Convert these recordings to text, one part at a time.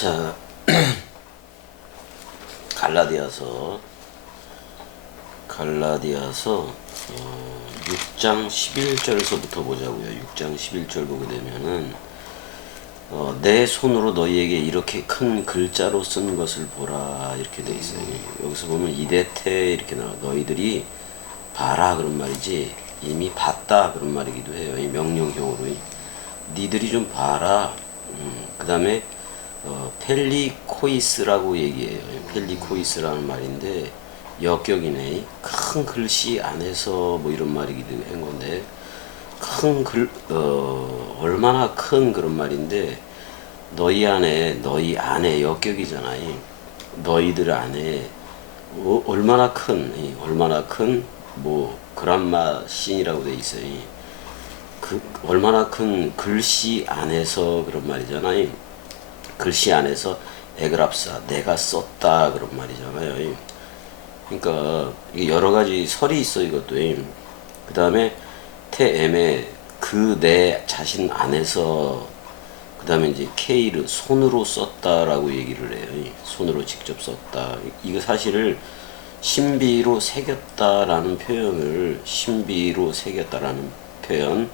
자, 갈라디아서 6장 11절서부터 보자고요. 6장 11절 보게 되면은 내 손으로 너희에게 이렇게 큰 글자로 쓴 것을 보라 이렇게 돼 있어요. 여기서 보면 이데테 이렇게 나와. 너희들이 봐라 그런 말이지 이미 봤다 그런 말이기도 해요. 이 명령형으로 니들이 좀 봐라. 그 다음에 펠리코이스라고 얘기해요. 펠리코이스라는 말인데 역격이네. 큰 글씨 안에서 뭐 이런 말이기도 한 건데 큰 글, 얼마나 큰 그런 말인데 너희 안에 역격이잖아요. 너희들 안에 얼마나 큰 뭐 그란마 씬이라고 돼 있어요. 그 얼마나 큰 글씨 안에서 그런 말이잖아요. 글씨 안에서 에그랍사 내가 썼다 그런 말이잖아요. 그러니까 이게 여러 가지 설이 있어 이것도. 그 다음에 테엠에 그 내 자신 안에서 그 다음에 이제 케이르 손으로 썼다라고 얘기를 해요. 손으로 직접 썼다. 이거 사실을 신비로 새겼다라는 표현을 신비로 새겼다라는 표현.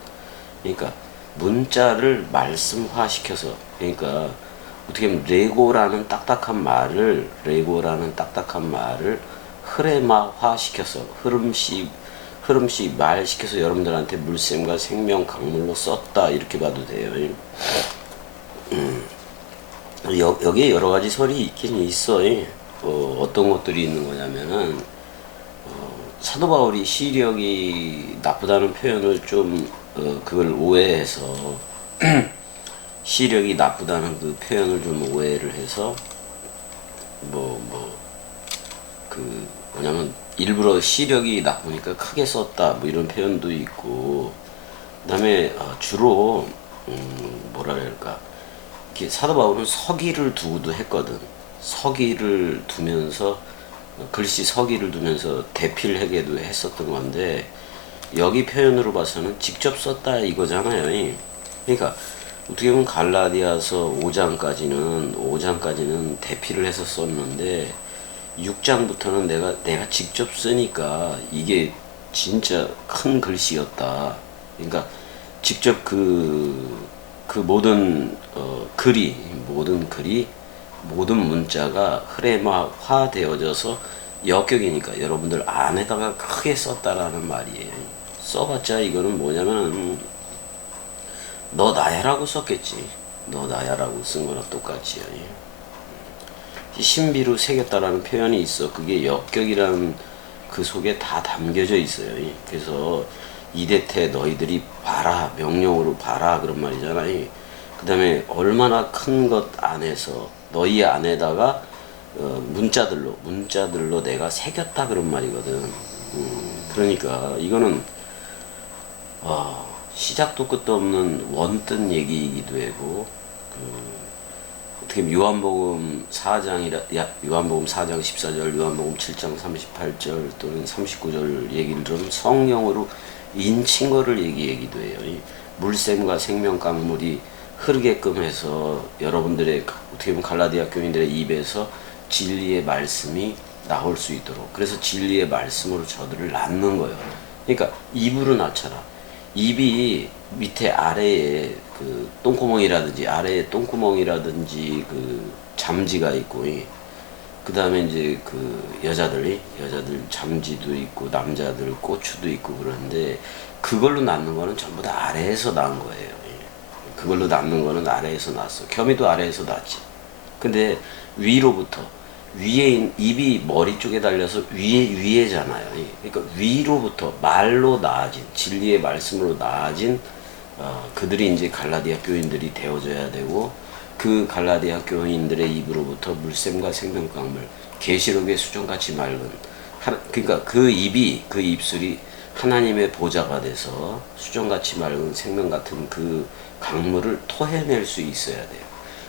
그러니까 문자를 말씀화시켜서 그러니까 어떻게 보면 레고라는 딱딱한 말을 흐레마화시켜서 흐름씩 말시켜서 여러분들한테 물샘과 생명 강물로 썼다 이렇게 봐도 돼요. 여기에 여러 가지 설이 있긴 있어요. 어떤 것들이 있는 거냐면은 사도 바울이 시력이 나쁘다는 표현을 좀 그걸 오해해서 시력이 나쁘다는 그 표현을 좀 오해를 해서 뭐냐면 일부러 시력이 나쁘니까 크게 썼다 뭐 이런 표현도 있고 그 다음에 주로 뭐라 그럴까 이렇게 사도 바울은 서기를 두고도 했거든. 서기를 두면서 글씨 서기를 두면서 대필하게도 했었던 건데 여기 표현으로 봐서는 직접 썼다 이거잖아요. 그러니까 어떻게 보면 갈라디아서 5장까지는 대필을 해서 썼는데 6장부터는 내가 직접 쓰니까 이게 진짜 큰 글씨였다. 그러니까 직접 그 모든 모든 문자가 흐레마화 되어져서 역격이니까 여러분들 안에다가 크게 썼다라는 말이에요. 써봤자 이거는 뭐냐면 너 나야라고 썼겠지. 너 나야라고 쓴 거랑 똑같지요. 신비로 새겼다라는 표현이 있어. 그게 역격이라는 그 속에 다 담겨져 있어요. 그래서 이데테 너희들이 봐라 명령으로 봐라 그런 말이잖아요. 그 다음에 얼마나 큰 것 안에서 너희 안에다가 문자들로 내가 새겼다 그런 말이거든. 그러니까 이거는 시작도 끝도 없는 원뜬 얘기이기도 하고 어떻게 보면 요한복음 4장 14절, 요한복음 7장 38절 또는 39절 얘기를 들으면 성령으로 인친 거를 얘기하기도 해요. 물샘과 생명 강물이 흐르게끔 해서 여러분들의 어떻게 보면 갈라디아 교인들의 입에서 진리의 말씀이 나올 수 있도록 그래서 진리의 말씀으로 저들을 낳는 거예요. 그러니까 입으로 낳잖아. 입이 밑에 아래에 그 똥구멍이라든지 아래에 똥구멍이라든지 그 잠지가 있고 그 다음에 이제 그 여자들 잠지도 있고 남자들 고추도 있고 그런데 그걸로 낳는 거는 전부 다 아래에서 낳은 거예요. 그걸로 낳는 거는 아래에서 낳았어. 겸이도 아래에서 낳지. 근데 위로부터 입이 머리 쪽에 달려서 위에잖아요. 그러니까 위로부터 말로 나아진 진리의 말씀으로 나아진 그들이 이제 갈라디아 교인들이 되어져야 되고 그 갈라디아 교인들의 입으로부터 물샘과 생명 강물 계시록의 수정같이 맑은 그러니까 그 입술이 하나님의 보좌가 돼서 수정같이 맑은 생명 같은 그 강물을 토해낼 수 있어야 돼요.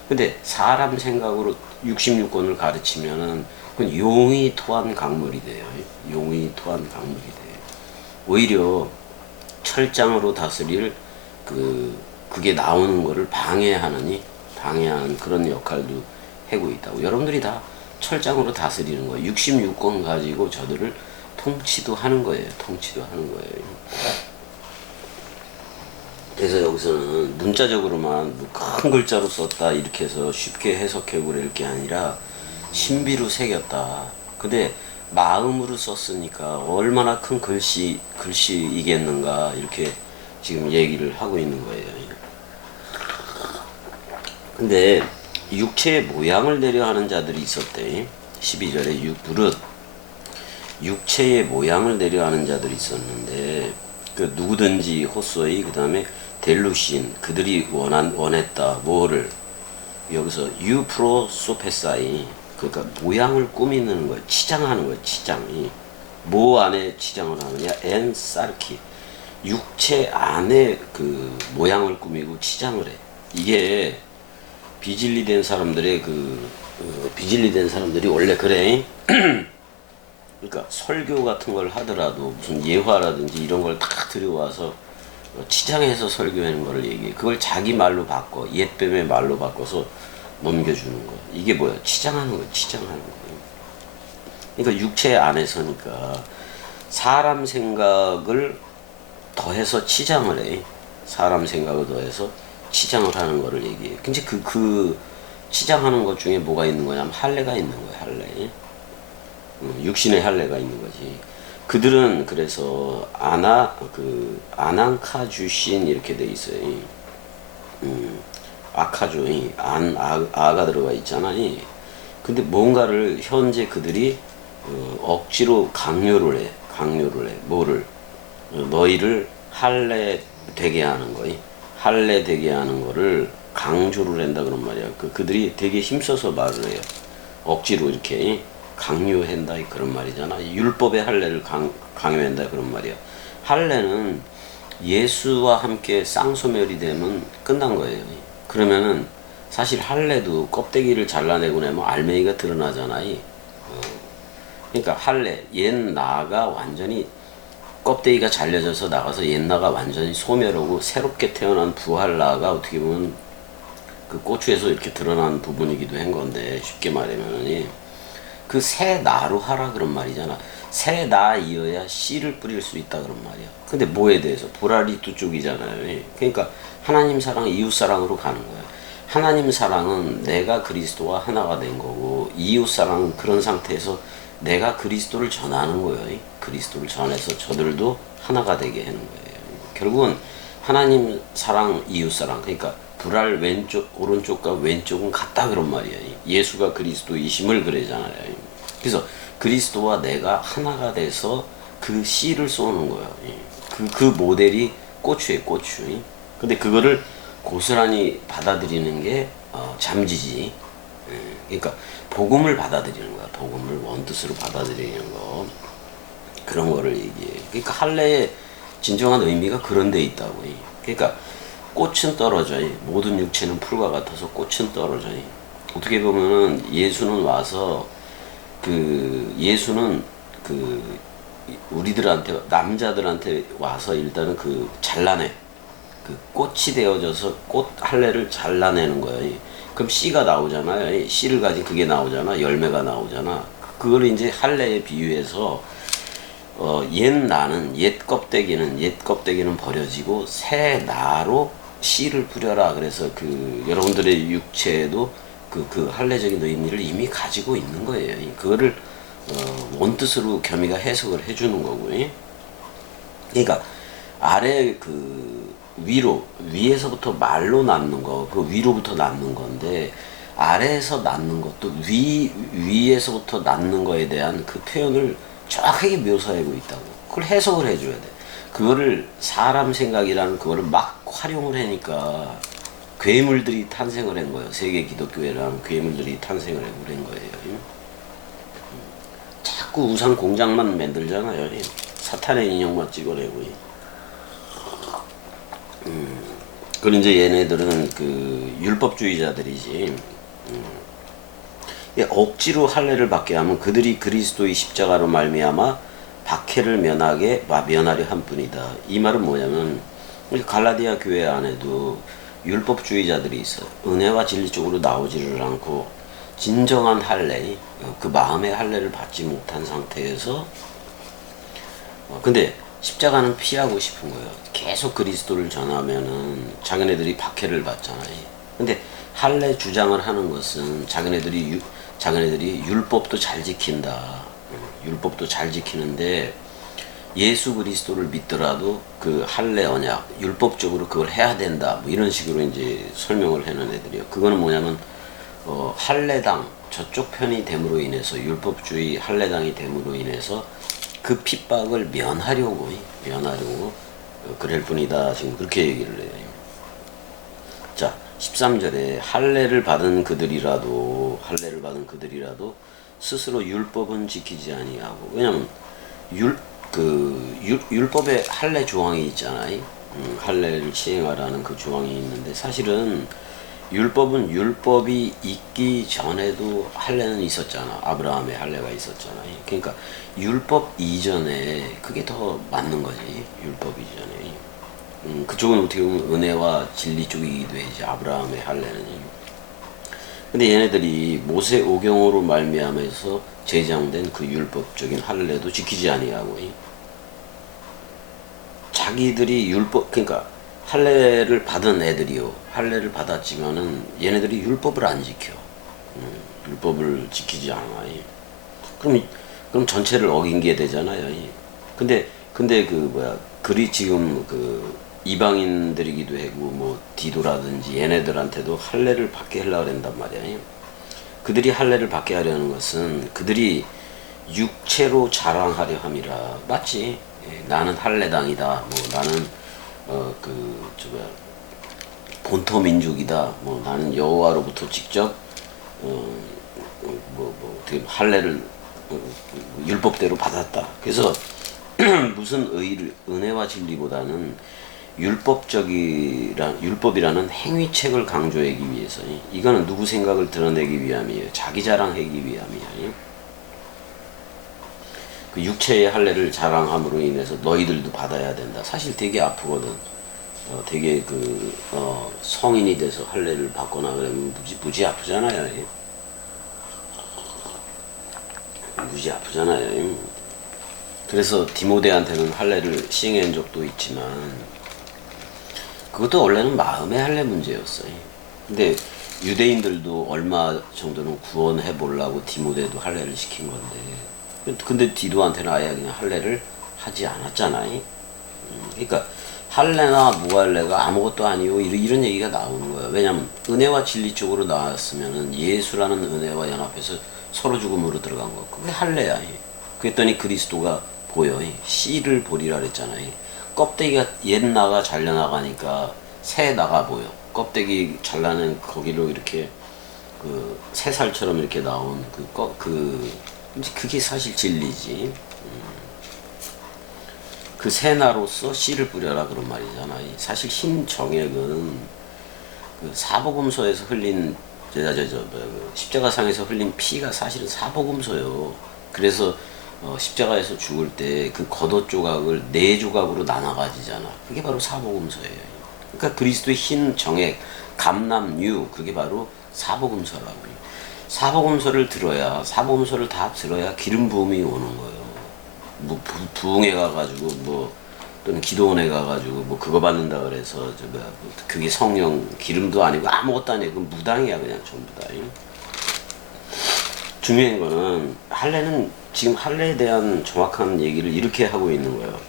근데 사람 생각으로 66권을 가르치면은 그건 용이 토한 강물이 돼요. 용이 토한 강물이 돼요. 오히려 철장으로 다스릴 그게 나오는 거를 방해하는 그런 역할도 해고 있다고. 여러분들이 다 철장으로 다스리는 거예요. 66권 가지고 저들을 통치도 하는 거예요. 통치도 하는 거예요. 그래서 여기서는 문자적으로만 큰 글자로 썼다 이렇게 해서 쉽게 해석해 버릴 게 아니라 신비로 새겼다. 근데 마음으로 썼으니까 얼마나 큰 글씨이겠는가 이렇게 지금 얘기를 하고 있는 거예요. 근데 육체의 모양을 내려 하는 자들이 있었대. 12절에 무릇 육체의 모양을 내려 하는 자들이 있었는데 그 누구든지 호소이 그 다음에 델루신 그들이 원했다. 뭐를 여기서 유프로소페사이 그러니까 모양을 꾸미는 거예요. 치장하는 거예요. 치장이 뭐 안에 치장을 하느냐? 엔사르키 육체 안에 그 모양을 꾸미고 치장을 해. 이게 비진리된 사람들의 비진리된 사람들이 원래 그래. 그러니까 설교 같은 걸 하더라도 무슨 예화라든지 이런 걸 다 들여와서 치장해서 설교하는 거를 얘기해. 그걸 자기 말로 바꿔 옛뱀의 말로 바꿔서 넘겨주는 거. 이게 뭐야? 치장하는 거, 치장하는 거. 그러니까 육체 안에서니까 사람 생각을 더해서 치장을 해. 사람 생각을 더해서 치장을 하는 거를 얘기해. 근데 그 치장하는 것 중에 뭐가 있는 거냐면 할례가 있는 거야. 할례. 육신의 할례가 있는 거지. 그들은 그래서 아난카주신 이렇게 돼 있어요. 아카주 아가 들어가 있잖아. 근데 뭔가를 현재 그들이 억지로 강요를 해. 뭐를 너희를 할례 되게 하는 거. 할례 되게 하는 거를 강조를 한다 그런 말이야. 그들이 되게 힘써서 말을 해요. 억지로 이렇게 강요한다 그런 말이잖아. 율법의 할례를 강요한다 그런 말이야. 할례는 예수와 함께 쌍소멸이 되면 끝난 거예요. 그러면은 사실 할례도 껍데기를 잘라내고 나면 알맹이가 드러나잖아. 그러니까 할례 옛 나가 완전히 껍데기가 잘려져서 나가서 옛 나가 완전히 소멸하고 새롭게 태어난 부활 나가 어떻게 보면 그 고추에서 이렇게 드러난 부분이기도 한 건데 쉽게 말하면은 그 새 나로 하라 그런 말이잖아. 새 나이어야 씨를 뿌릴 수 있다 그런 말이야. 근데 뭐에 대해서? 보라리투 쪽이잖아요. 그러니까 하나님 사랑, 이웃 사랑으로 가는 거야. 하나님 사랑은 내가 그리스도와 하나가 된 거고 이웃 사랑은 그런 상태에서 내가 그리스도를 전하는 거예요. 그리스도를 전해서 저들도 하나가 되게 하는 거예요. 결국은 하나님 사랑, 이웃 사랑. 그러니까 불알 왼쪽, 오른쪽과 왼쪽은 같다 그런 말이에요. 예수가 그리스도이심을 그러잖아요. 그래서 그리스도와 내가 하나가 돼서 그 씨를 쏘는 거예요. 그 모델이 고추예요, 고추. 근데 그거를 고스란히 받아들이는 게 잠지지. 그러니까 복음을 받아들이는 거야. 복음을 원뜻으로 받아들이는 거. 그런 거를 얘기해. 그러니까 할례의 진정한 의미가 그런 데 있다고. 그러니까 꽃은 떨어져. 모든 육체는 풀과 같아서 꽃은 떨어져. 어떻게 보면은 예수는 와서 예수는 우리들한테 남자들한테 와서 일단은 잘라내. 꽃이 되어져서 꽃 할례를 잘라내는 거예요. 그럼 씨가 나오잖아요. 씨를 가진 그게 나오잖아. 열매가 나오잖아. 그걸 이제 할례에 비유해서 옛 껍데기는 버려지고 새 나로 씨를 뿌려라. 그래서 여러분들의 육체에도 그 할례적인 의미를 이미 가지고 있는 거예요. 그거를 원뜻으로 겸이가 해석을 해주는 거고요. 그러니까 아래 위에서부터 말로 낳는 거, 그 위로부터 낳는 건데 아래에서 낳는 것도 위에서부터 낳는 거에 대한 그 표현을 정확하게 묘사하고 있다고. 그걸 해석을 해줘야 돼. 그거를 사람 생각이라는 그거를 막 활용을 하니까 괴물들이 탄생을 한 거예요. 세계 기독교회라는 괴물들이 탄생을 한 거예요. 자꾸 우상 공장만 만들잖아요. 사탄의 인형만 찍어내고. 그런 이제 얘네들은 율법주의자들이지. 억지로 할례를 받게 하면 그들이 그리스도의 십자가로 말미암아 박해를 면하려 한 뿐이다. 이 말은 뭐냐면 갈라디아 교회 안에도 율법주의자들이 있어요. 은혜와 진리 쪽으로 나오지를 않고 진정한 할례, 그 마음의 할례를 받지 못한 상태에서 근데 십자가는 피하고 싶은 거예요. 계속 그리스도를 전하면은 자기네들이 박해를 받잖아요. 근데 할례 주장을 하는 것은 자기네들이 율법도 잘 지킨다. 율법도 잘 지키는데 예수 그리스도를 믿더라도 그 할례 언약 율법적으로 그걸 해야 된다. 뭐 이런 식으로 이제 설명을 해놓은 애들이요. 그거는 뭐냐면 할례당 저쪽 편이 됨으로 인해서 율법주의 할례당이 됨으로 인해서 그 핍박을 면하려고 그럴 뿐이다. 지금 그렇게 얘기를 해요. 자, 13절에 할례를 받은 그들이라도 스스로 율법은 지키지 아니하고. 왜냐면 율법에 할례 조항이 있잖아요. 할례를 시행하라는 그 조항이 있는데 사실은 율법이 있기 전에도 할례는 있었잖아. 아브라함의 할례가 있었잖아요. 그러니까 율법 이전에 그게 더 맞는 거지. 율법 이전에. 그쪽은 어떻게 보면 은혜와 진리 쪽이기도 해지. 아브라함의 할례는. 근데 얘네들이 모세 오경으로 말미암아서 제정된 그 율법적인 할례도 지키지 아니하고 자기들이 그러니까 할례를 받은 애들이요. 할례를 받았지만은 얘네들이 율법을 안 지켜. 율법을 지키지 않아. 그럼 전체를 어긴 게 되잖아요. 근데 지금 이방인들이기도 하고 뭐 디도라든지 얘네들한테도 할례를 받게 하려고 한단 말이야. 그들이 할례를 받게 하려는 것은 그들이 육체로 자랑하려 함이라. 맞지? 나는 할례당이다. 뭐 나는 본토 민족이다. 뭐 나는 여호와로부터 직접 어떻게 할례를 율법대로 받았다. 그래서 무슨 은혜와 진리보다는 율법이라는 행위책을 강조하기 위해서. 이거는 누구 생각을 드러내기 위함이에요. 자기 자랑하기 위함이에요. 그 육체의 할례를 자랑함으로 인해서 너희들도 받아야 된다. 사실 되게 아프거든. 되게 성인이 돼서 할례를 받거나 그러면 무지 아프잖아요. 무지 아프잖아요. 그래서 디모데한테는 할례를 시행한 적도 있지만 그것도 원래는 마음의 할례 문제였어요. 근데 유대인들도 얼마 정도는 구원해 보려고 디모데도 할례를 시킨 건데 근데 디도한테는 아예 그냥 할례를 하지 않았잖아요. 그러니까 할례나 무할례가 아무것도 아니고 이런 얘기가 나오는 거예요. 왜냐면 은혜와 진리 쪽으로 나왔으면은 예수라는 은혜와 연합해서 서로 죽음으로 들어간 거. 그게 할례야. 그랬더니 그리스도가 보여. 씨를 보리라 그랬잖아요. 껍데기가 옛 나가 잘려나가니까 새 나가 보여. 껍데기 잘라낸 거기로 이렇게 새살처럼 이렇게 나온 그게 사실 진리지. 그 새나로서 씨를 뿌려라 그런 말이잖아. 사실 흰 정액은 그 사복음서에서 흘린 십자가상에서 흘린 피가 사실은 사복음서요. 그래서 십자가에서 죽을 때 그 겉옷 조각을 4조각으로 나눠 가지잖아. 그게 바로 사복음서예요. 그러니까 그리스도의 흰 정액, 감람유, 그게 바로 사복음서라고요. 사복음서를 다 들어야 기름 부음이 오는 거예요. 뭐 부흥회 가가지고 또는 기도원에 가가지고 그거 받는다 그래서 그게 성령 기름도 아니고 아무것도 아니고 그건 무당이야. 그냥 전부 다. 중요한 거는 할례는 지금 할례에 대한 정확한 얘기를 이렇게 하고 있는 거예요.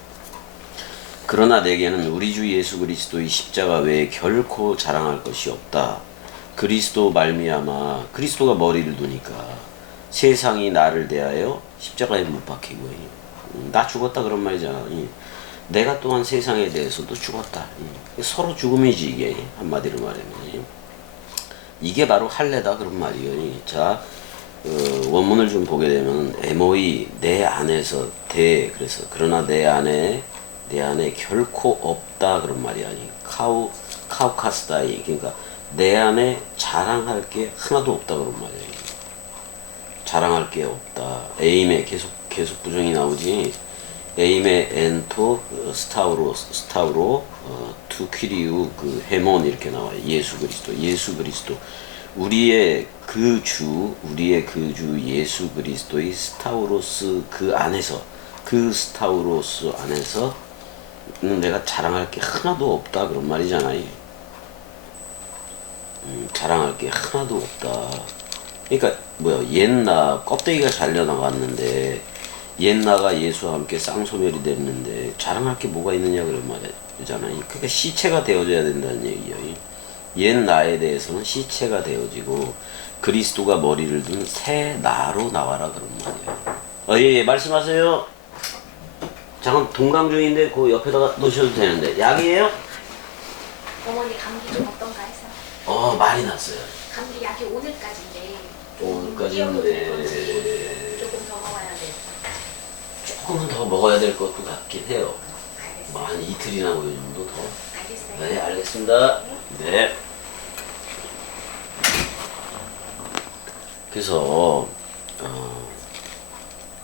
그러나 내게는 우리 주 예수 그리스도의 십자가 외에 결코 자랑할 것이 없다. 그리스도 말미암아 그리스도가 머리를 두니까 세상이 나를 대하여 십자가에 못 박히고 나 죽었다 그런 말이잖아. 내가 또한 세상에 대해서도 죽었다. 서로 죽음이지 이게 한마디로 말하면. 이게 바로 할례다 그런 말이에요. 자, 원문을 좀 보게 되면 MOE 내 안에서 그래서 그러나 내 안에 결코 없다 그런 말이 아니. 카우카스다이 그러니까 내 안에 자랑할 게 하나도 없다 그런 말이에요. 자랑할 게 없다. 에임에 계속 부정이 나오지. 에임에 엔토 스타우로 투 퀴리우 그 헤몬 이렇게 나와요. 예수 그리스도. 우리의 그 주 예수 그리스도의 스타우로스 그 안에서, 그 스타우로스 안에서 내가 자랑할 게 하나도 없다 그런 말이잖아요. 자랑할 게 하나도 없다. 그러니까 뭐야, 옛나 껍데기가 잘려 나갔는데, 옛나가 예수와 함께 쌍소멸이 됐는데 자랑할 게 뭐가 있느냐 그런 말이잖아요. 그러니까 시체가 되어져야 된다는 얘기예요. 옛나에 대해서는 시체가 되어지고 그리스도가 머리를 둔 새 나로 나와라 그런 말이에요. 예, 말씀하세요. 잠깐 동강 중인데 그 옆에다가 놓으셔도 되는데. 약이에요? 어머니 감기 좀 어떤가 해서. 많이 났어요. 감기 약이 오늘까지인데. 오늘까지인데 조금 더 먹어야 돼. 조금은 더 먹어야 될 것도 같긴 해요. 알겠어요. 뭐 한 이틀이나 뭐 이 정도 더. 알겠어요. 네, 알겠습니다. 네. 그래서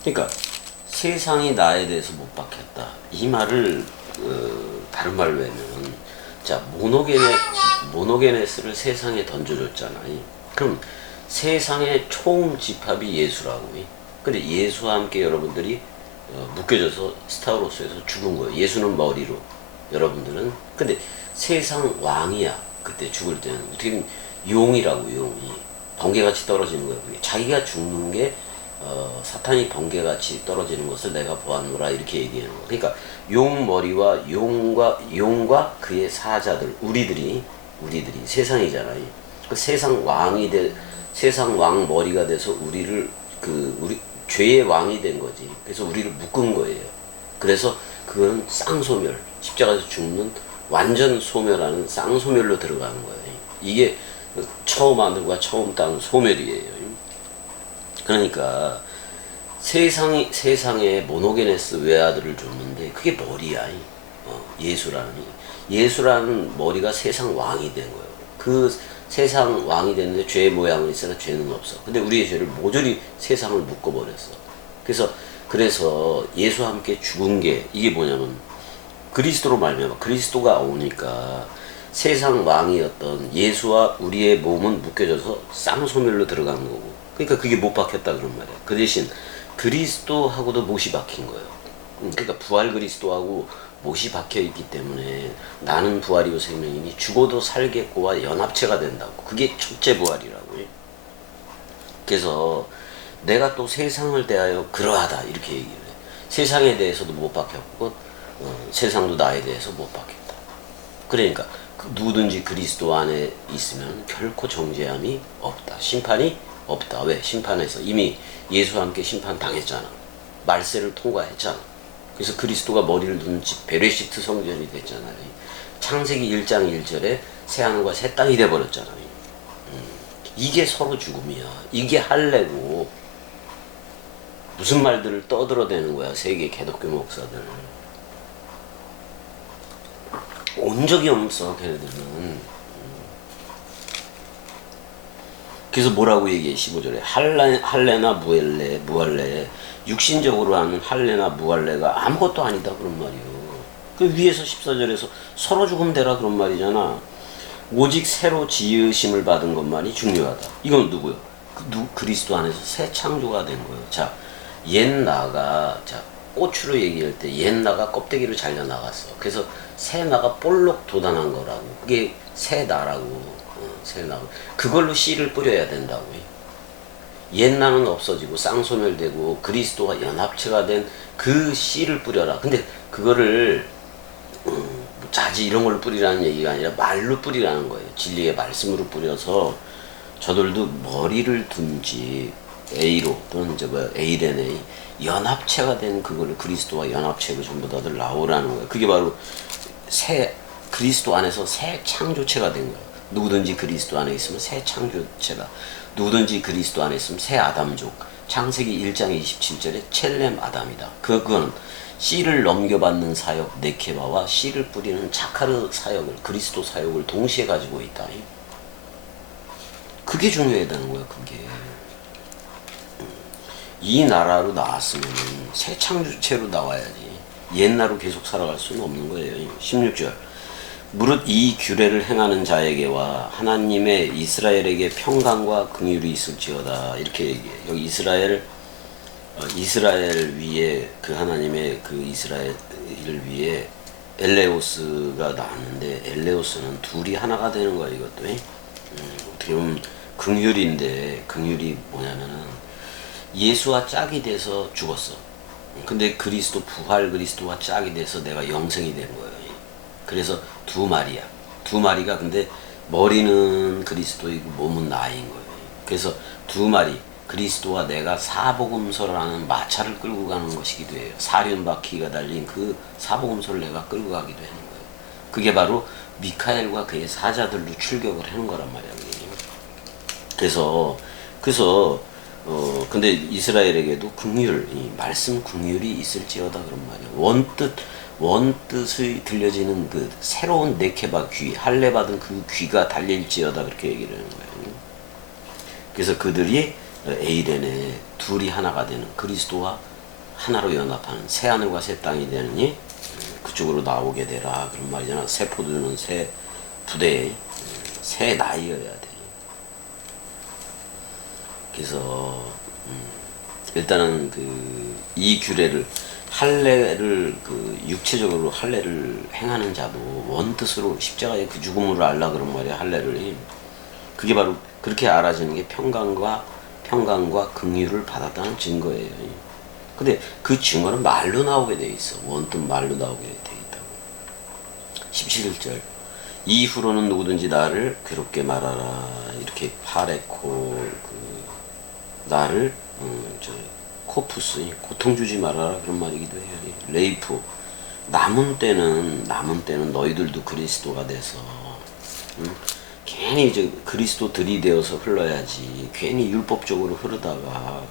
그러니까 세상이 나에 대해서 못 박혔다. 이 말을 다른 말로 하면, 자, 모노게네스를 세상에 던져줬잖아요. 그럼 세상의 총 집합이 예수라고. 근데 예수와 함께 여러분들이 묶여져서 스타우로스에서 죽은 거예요. 예수는 머리로, 여러분들은. 근데 세상 왕이야. 그때 죽을 때는 어떻게 보면 용이라고, 용이 번개같이 떨어지는 거예요. 자기가 죽는 게 사탄이 번개같이 떨어지는 것을 내가 보았노라 이렇게 얘기하는 거예요. 그러니까 용 머리와 용과 그의 사자들, 우리들이 세상이잖아요. 그 세상 왕 머리가 돼서 우리 죄의 왕이 된 거지. 그래서 우리를 묶은 거예요. 그래서 그거는 쌍소멸, 십자가에서 죽는 완전 소멸하는 쌍소멸로 들어가는 거예요. 이게 처음 하늘과 처음 땅 소멸이에요. 그러니까 세상에 모노게네스 외아들을 줬는데 그게 머리야. 예수라는 머리가 세상 왕이 된 거예요. 그 세상 왕이 됐는데 죄의 모양은 있으나 죄는 없어. 근데 우리의 죄를 모조리 세상을 묶어버렸어. 그래서 예수와 함께 죽은 게 이게 뭐냐면 그리스도로 말미암아, 그리스도가 오니까 세상 왕이었던 예수와 우리의 몸은 묶여져서 쌍소멸로 들어간 거고, 그러니까 그게 못 박혔다 그런 말이야. 그 대신 그리스도하고도 못이 박힌 거예요. 그러니까 부활 그리스도하고 못이 박혀 있기 때문에 나는 부활이요 생명이니 죽어도 살겠고와 연합체가 된다고. 그게 첫째 부활이라고. 그래서 내가 또 세상을 대하여 그러하다 이렇게 얘기를 해. 세상에 대해서도 못 박혔고 세상도 나에 대해서 못 박혔다. 그러니까 누구든지 그리스도 안에 있으면 결코 정죄함이 없다. 심판이 없다. 왜? 심판에서 이미 예수와 함께 심판 당했잖아. 말세를 통과했잖아. 그래서 그리스도가 머리를 둔 베레시트 성전이 됐잖아요. 창세기 1장 1절에 새하늘과 새 땅이 돼버렸잖아요. 이게 서로 죽음이야. 이게 할례고 무슨 말들을 떠들어대는 거야. 세계 개독교 목사들. 온 적이 없어 걔네들은. 그래서 뭐라고 얘기해 15절에 할례나 무할례 육신적으로 하는 할례나 무할례가 아무것도 아니다 그런 말이요. 그 위에서 14절에서 서로 죽으면 되라 그런 말이잖아. 오직 새로 지으심을 받은 것만이 중요하다. 이건 누구요? 그리스도 안에서 새 창조가 된 거예요. 자, 옛나가 꽃으로 얘기할 때 옛나가 껍데기를 잘려 나갔어. 그래서 새 나가 볼록 돋아난 거라고. 그게 새 나라고. 새 나. 그걸로 씨를 뿌려야 된다고. 옛나는 없어지고 쌍소멸되고 그리스도와 연합체가 된 그 씨를 뿌려라. 근데 그거를 자지 이런 걸로 뿌리라는 얘기가 아니라 말로 뿌리라는 거예요. 진리의 말씀으로 뿌려서 저들도 머리를 둔지 A로 또는 A레네 연합체가 된 그거를 그리스도와 연합체로 전부 다들 나오라는 거예요. 그게 바로 그리스도 안에서 새 창조체가 된 거예요. 누구든지 그리스도 안에 있으면 새 창조체다. 누구든지 그리스도 안에 있으면 새 아담족. 창세기 1장 27절에 첼렘 아담이다. 그건 씨를 넘겨받는 사역 네케바와 씨를 뿌리는 자카르 사역을, 그리스도 사역을 동시에 가지고 있다. 그게 중요하다는 거야. 그게 이 나라로 나왔으면 새 창조체로 나와야지. 옛날로 계속 살아갈 수는 없는 거예요. 16절 무릇 이 규례를 행하는 자에게와 하나님의 이스라엘에게 평강과 긍휼이 있을지어다. 이렇게 얘기해요. 여기 이스라엘 위에 그 하나님의 그 이스라엘을 위해 엘레오스가 나왔는데 엘레오스는 둘이 하나가 되는 거야 이것도. 어떻게 보면 긍휼인데 긍휼이 뭐냐면은 예수와 짝이 돼서 죽었어. 근데 그리스도 부활 그리스도와 짝이 돼서 내가 영생이 된 거예요. 그래서 두 마리야. 두 마리가 근데 머리는 그리스도이고 몸은 나인 거예요. 그래서 두 마리 그리스도와 내가 사복음서라는 마차를 끌고 가는 것이기도 해요. 사륜바퀴가 달린 그 사복음서를 내가 끌고 가기도 하는 거예요. 그게 바로 미카엘과 그의 사자들로 출격을 하는 거란 말이야. 그래서 근데 이스라엘에게도 긍휼, 이 말씀 긍휼이 있을지어다 그런 말이야. 원뜻이 들려지는 그 새로운 네케바 귀, 할례 받은 그 귀가 달릴지어다 그렇게 얘기를 하는 거예요. 그래서 그들이 에이렌에 둘이 하나가 되는 그리스도와 하나로 연합하는 새 하늘과 새 땅이 되느니 그쪽으로 나오게 되라 그런 말이잖아. 새 포도주는 새 부대에 새 나이여야 돼. 그래서 일단은 이 규례를 할례를 육체적으로 할례를 행하는 자도 원뜻으로 십자가의 그 죽음을 알라 그런 말이야. 할례를 그게 바로 그렇게 알아지는 게 평강과 긍휼을 받았다는 증거예요. 근데 그 증거는 말로 나오게 돼 있어. 원뜻 말로 나오게 돼 있다고. 17절 이후로는 누구든지 나를 괴롭게 말하라. 이렇게 파레코 나를 코푸스 고통 주지 말아라 그런 말이기도 해요. 레이프 남은 때는 너희들도 그리스도가 돼서 괜히 이제 그리스도 들이되어서 흘러야지. 괜히 율법적으로 흐르다가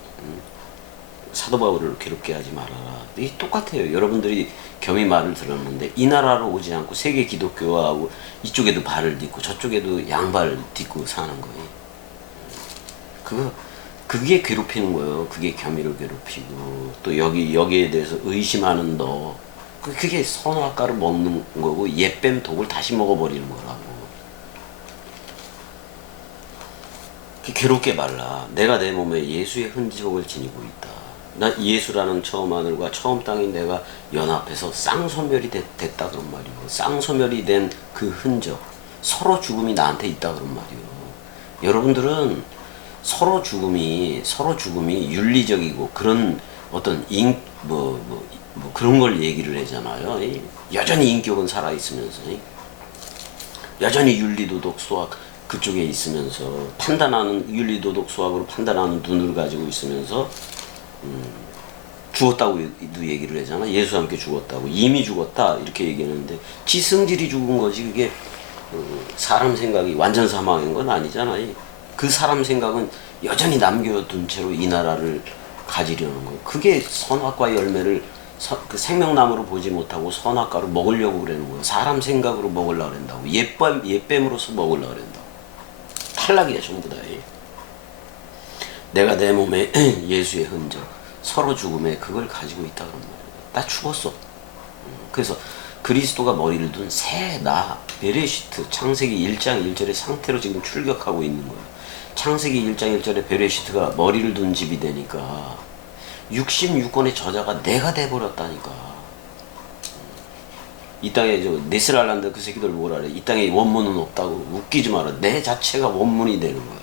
사도 바울을 괴롭게 하지 말아라. 이게 똑같아요. 여러분들이 겸히 말을 들었는데 이 나라로 오지 않고 세계 기독교하고 이쪽에도 발을 딛고 저쪽에도 양발 딛고 사는 거예요. 그게 괴롭히는 거예요. 그게 겸이를 괴롭히고 또 여기에 대해서 의심하는 너 그게 선악과를 먹는 거고 옛뱀 독을 다시 먹어버리는 거라고. 괴롭게 말라. 내가 내 몸에 예수의 흔적을 지니고 있다. 나 예수라는 처음 하늘과 처음 땅이 내가 연합해서 쌍소멸이 됐다 그런 말이고 쌍소멸이 된 그 흔적 서로 죽음이 나한테 있다 그런 말이에요. 여러분들은 서로 죽음이 윤리적이고 그런 어떤 그런 걸 얘기를 하잖아요. 여전히 인격은 살아 있으면서 여전히 윤리도덕 수학 그쪽에 있으면서 윤리도덕 수학으로 판단하는 눈을 가지고 있으면서 죽었다고도 얘기를 하잖아. 예수와 함께 죽었다고. 이미 죽었다 이렇게 얘기하는데 지 성질이 죽은 거지. 그게 사람 생각이 완전 사망인 건 아니잖아. 그 사람 생각은 여전히 남겨둔 채로 이 나라를 가지려는 거예요. 그게 선악과 열매를 그 생명나무로 보지 못하고 선악과로 먹으려고 그러는 거예요. 사람 생각으로 먹으려고 그런다고. 옛뱀으로서 먹으려고 그런다고. 탈락이야 전부 다. 내가 내 몸에 예수의 흔적 서로 죽음에 그걸 가지고 있다 그런 말이에요. 나 죽었어. 그래서 그리스도가 머리를 둔 새 나 베레시트 창세기 1장 1절의 상태로 지금 출격하고 있는 거예요. 창세기 1장 1절에 베레시트가 머리를 둔 집이 되니까 66권의 저자가 내가 돼버렸다니까. 이 땅에 네스랄란드 그 새끼들 뭐라 그래. 이 땅에 원문은 없다고. 웃기지 마라. 내 자체가 원문이 되는 거야.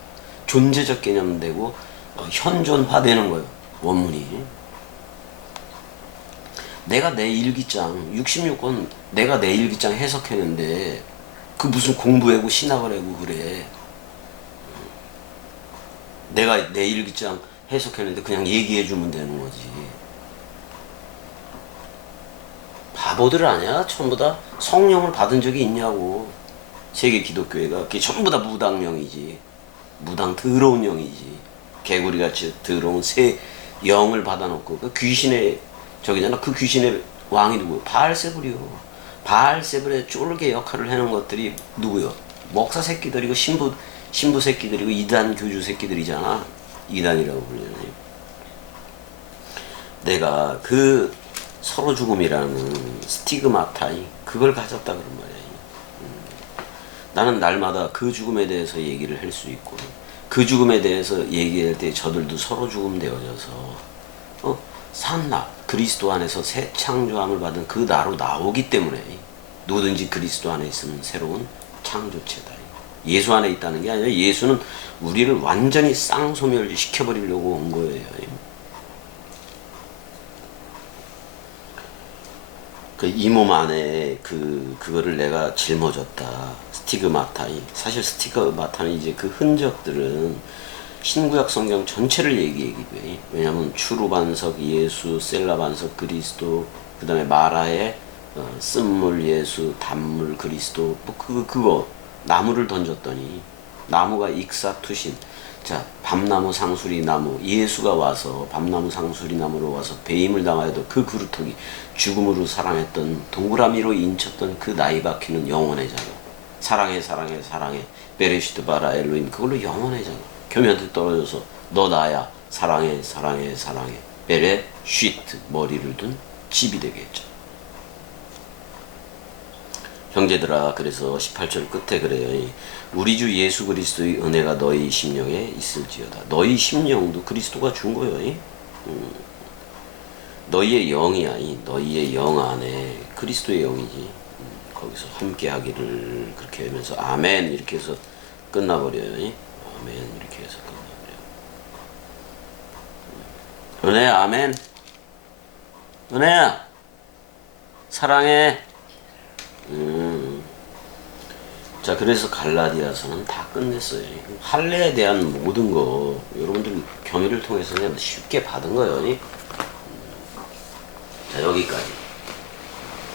존재적 개념 되고 현존화되는 거예요. 원문이. 내가 내 일기장 66권 내가 내 일기장 해석했는데 그 무슨 공부하고 신학을 하고 그래. 내가 내 일기장 해석했는데 그냥 얘기해주면 되는 거지. 바보들 아니야? 전부 다 성령을 받은 적이 있냐고. 세계 기독교회가 그게 전부 다 무당령이지. 무당 더러운 영이지. 개구리같이 더러운 새 영을 받아놓고 그 귀신의 저기잖아. 그 귀신의 왕이 누구요? 바알세불이요. 바알세불의 쫄개 역할을 해놓은 것들이 누구요? 목사 새끼들이고 신부 새끼들이고 이단 교주 새끼들이잖아. 이단이라고 불리잖아요. 내가 그 서로 죽음이라는 스티그마타이 그걸 가졌다 그런 말이야. 나는 날마다 그 죽음에 대해서 얘기를 할 수 있고 그 죽음에 대해서 얘기할 때 저들도 서로 죽음 되어져서 산나 그리스도 안에서 새 창조함을 받은 그 나로 나오기 때문에 누구든지 그리스도 안에 있으면 새로운 창조체다. 예수 안에 있다는 게 아니라 예수는 우리를 완전히 쌍소멸시켜버리려고 온 거예요. 그 이 몸 안에 그거를 내가 짊어졌다. 스티그마타이. 사실 스티그마타는 이제 그 흔적들은 신구약 성경 전체를 얘기하기도 해. 왜냐하면 추루 반석 예수, 셀라 반석 그리스도, 그 다음에 마라의 쓴물 예수, 단물 그리스도, 뭐 그거 나무를 던졌더니 나무가 익사투신. 자, 밤나무 상수리 나무 예수가 와서 밤나무 상수리 나무로 와서 배임을 당하여도 그 그루터기 죽음으로 사랑했던 동그라미로 인쳤던 그 나이 박히는 영원의 자녀. 사랑해 사랑해 사랑해 베레시트 바라 엘로임. 그걸로 영원의 자녀. 교면한테 떨어져서 너 나야 사랑해 사랑해 사랑해 베레 쉬트 머리를 둔 집이 되게 했죠. 형제들아, 그래서 18절 끝에 그래요. 우리 주 예수 그리스도의 은혜가 너희 심령에 있을지어다. 너희 심령도 그리스도가 준 거예요. 너희의 영이야. 너희의 영 안에 그리스도의 영이지. 거기서 함께 하기를 그렇게 하면서 아멘 이렇게 해서 끝나버려요. 아멘 이렇게 해서 끝나버려요. 은혜야 아멘. 은혜야 사랑해. 자, 그래서 갈라디아서는 다 끝냈어요. 할례에 대한 모든 거 여러분들 경의를 통해서 그냥 쉽게 받은 거예요. 자, 여기까지.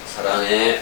사랑해.